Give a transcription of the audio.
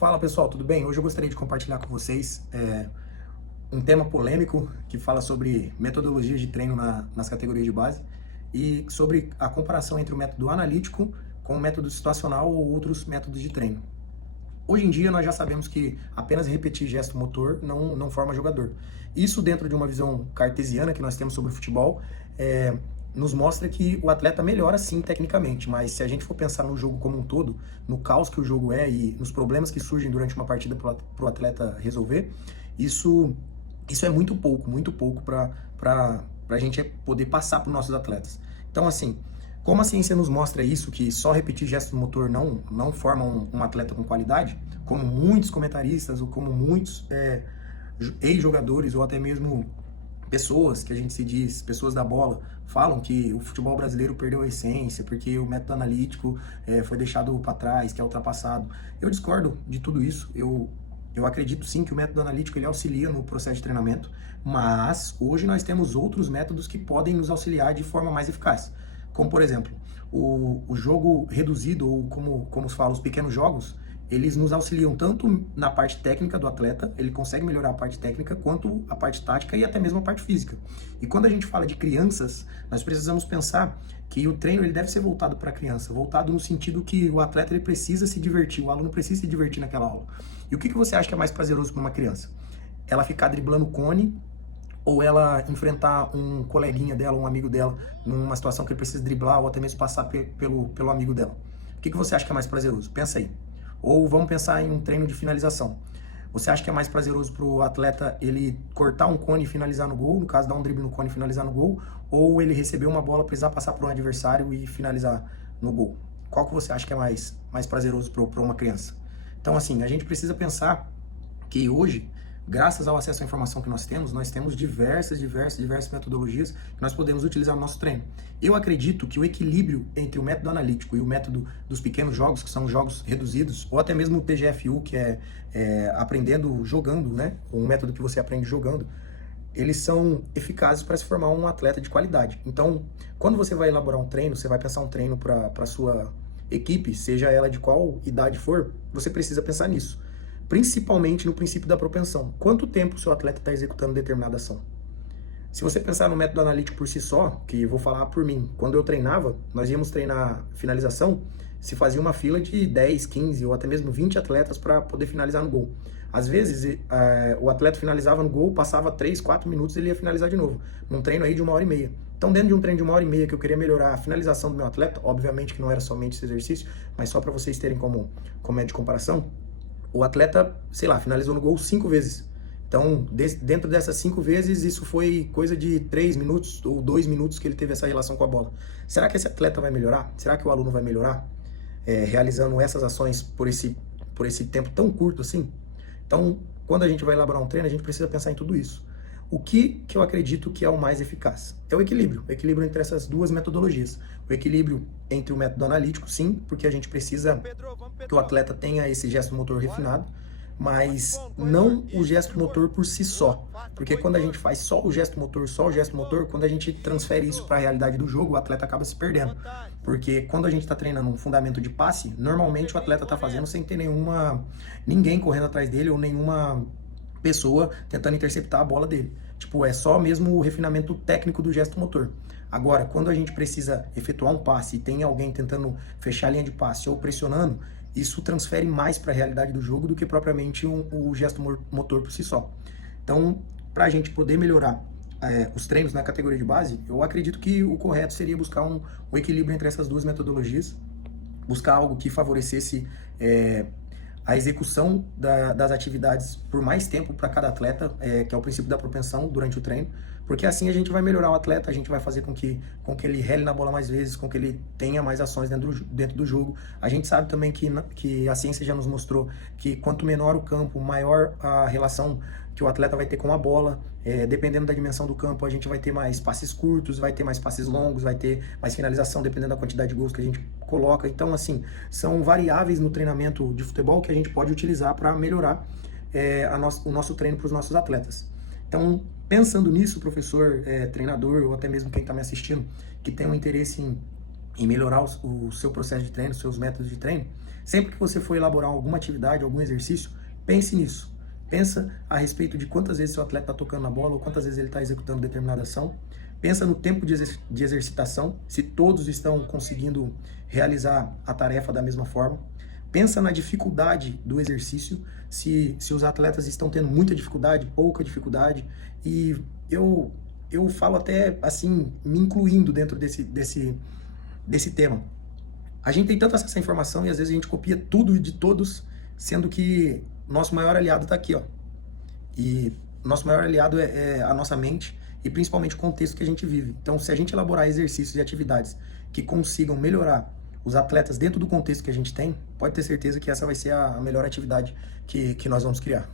Fala pessoal, tudo bem? Hoje eu gostaria de compartilhar com vocês um tema polêmico que fala sobre metodologias de treino nas categorias de base e sobre a comparação entre o método analítico com o método situacional ou outros métodos de treino. Hoje em dia nós já sabemos que apenas repetir gesto motor não forma jogador. Isso dentro de uma visão cartesiana que nós temos sobre o futebol, nos mostra que o atleta melhora sim tecnicamente, mas se a gente for pensar no jogo como um todo, no caos que o jogo é e nos problemas que surgem durante uma partida para o atleta resolver, isso é muito pouco para a gente poder passar para os nossos atletas. Então, assim, como a ciência nos mostra isso, que só repetir gestos motor não forma um atleta com qualidade, como muitos comentaristas ou como muitos ex-jogadores ou até mesmo pessoas que a gente se diz, pessoas da bola, falam que o futebol brasileiro perdeu a essência, porque o método analítico foi deixado para trás, que é ultrapassado. Eu discordo de tudo isso, eu acredito sim que o método analítico ele auxilia no processo de treinamento, mas hoje nós temos outros métodos que podem nos auxiliar de forma mais eficaz. Como, por exemplo, o jogo reduzido, ou como se fala, os pequenos jogos, eles nos auxiliam tanto na parte técnica do atleta, ele consegue melhorar a parte técnica, quanto a parte tática e até mesmo a parte física. E quando a gente fala de crianças, nós precisamos pensar que o treino ele deve ser voltado para a criança, voltado no sentido que o atleta ele precisa se divertir, o aluno precisa se divertir naquela aula. E o que você acha que é mais prazeroso para uma criança? Ela ficar driblando cone ou ela enfrentar um coleguinha dela, um amigo dela, numa situação que ele precisa driblar ou até mesmo passar pelo amigo dela? O que você acha que é mais prazeroso? Pensa aí. Ou vamos pensar em um treino de finalização. Você acha que é mais prazeroso para o atleta ele cortar um cone e finalizar no gol, no caso dar um drible no cone e finalizar no gol, ou ele receber uma bola, precisar passar por um adversário e finalizar no gol? Qual que você acha que é mais prazeroso para uma criança? Então, assim, a gente precisa pensar que hoje, graças ao acesso à informação que nós temos diversas metodologias que nós podemos utilizar no nosso treino. Eu acredito que o equilíbrio entre o método analítico e o método dos pequenos jogos, que são jogos reduzidos, ou até mesmo o PGFU, que é aprendendo jogando, né? Um método que você aprende jogando, eles são eficazes para se formar um atleta de qualidade. Então, quando você vai elaborar um treino, você vai pensar um treino para a sua equipe, seja ela de qual idade for, você precisa pensar nisso. Principalmente no princípio da propensão. Quanto tempo o seu atleta está executando determinada ação? Se você pensar no método analítico por si só, que vou falar por mim, quando eu treinava, nós íamos treinar finalização, se fazia uma fila de 10, 15 ou até mesmo 20 atletas para poder finalizar no gol. Às vezes, o atleta finalizava no gol, passava 3, 4 minutos e ele ia finalizar de novo, num treino aí de 1h30. Então, dentro de um treino de 1h30 que eu queria melhorar a finalização do meu atleta, obviamente que não era somente esse exercício, mas só para vocês terem como é de comparação, o atleta, sei lá, finalizou no gol 5 vezes. Então, dentro dessas 5 vezes, isso foi coisa de 3 minutos ou 2 minutos que ele teve essa relação com a bola. Será que esse atleta vai melhorar? Será que o aluno vai melhorar realizando essas ações por esse tempo tão curto assim? Então, quando a gente vai elaborar um treino, a gente precisa pensar em tudo isso. O que eu acredito que é o mais eficaz? É o equilíbrio entre essas duas metodologias. O equilíbrio entre o método analítico, sim, porque a gente precisa que o atleta tenha esse gesto motor refinado, mas não o gesto motor por si só. Porque quando a gente faz só o gesto motor, quando a gente transfere isso para a realidade do jogo, o atleta acaba se perdendo. Porque quando a gente está treinando um fundamento de passe, normalmente o atleta está fazendo sem ter ninguém correndo atrás dele ou nenhuma pessoa tentando interceptar a bola dele. Tipo, é só mesmo o refinamento técnico do gesto motor. Agora, quando a gente precisa efetuar um passe e tem alguém tentando fechar a linha de passe ou pressionando, isso transfere mais para a realidade do jogo do que propriamente o gesto motor por si só. Então, para a gente poder melhorar os treinos na categoria de base, eu acredito que o correto seria buscar um equilíbrio entre essas duas metodologias, buscar algo que favorecesse a execução das atividades por mais tempo para cada atleta, que é o princípio da propensão durante o treino, porque assim a gente vai melhorar o atleta, a gente vai fazer com que ele rele na bola mais vezes, com que ele tenha mais ações dentro do jogo. A gente sabe também que a ciência já nos mostrou que quanto menor o campo, maior a relação que o atleta vai ter com a bola. Dependendo da dimensão do campo, a gente vai ter mais passes curtos, vai ter mais passes longos, vai ter mais finalização, dependendo da quantidade de gols que a gente coloca. Então, assim, são variáveis no treinamento de futebol que a gente pode utilizar para melhorar o nosso treino para os nossos atletas. Então, pensando nisso, professor, treinador, ou até mesmo quem está me assistindo, que tem um interesse em melhorar o seu processo de treino, os seus métodos de treino, Sempre que você for elaborar alguma atividade, algum exercício, pense nisso. Pensa a respeito de quantas vezes seu atleta está tocando na bola ou quantas vezes ele está executando determinada ação. Pensa no tempo de exercitação, se todos estão conseguindo realizar a tarefa da mesma forma. Pensa na dificuldade do exercício, se os atletas estão tendo muita dificuldade, pouca dificuldade. E eu falo até assim, me incluindo dentro desse tema. A gente tem tanto acesso à informação e às vezes a gente copia tudo de todos, sendo que nosso maior aliado está aqui, ó. E nosso maior aliado é a nossa mente e principalmente o contexto que a gente vive. Então, se a gente elaborar exercícios e atividades que consigam melhorar os atletas dentro do contexto que a gente tem, pode ter certeza que essa vai ser a melhor atividade que nós vamos criar.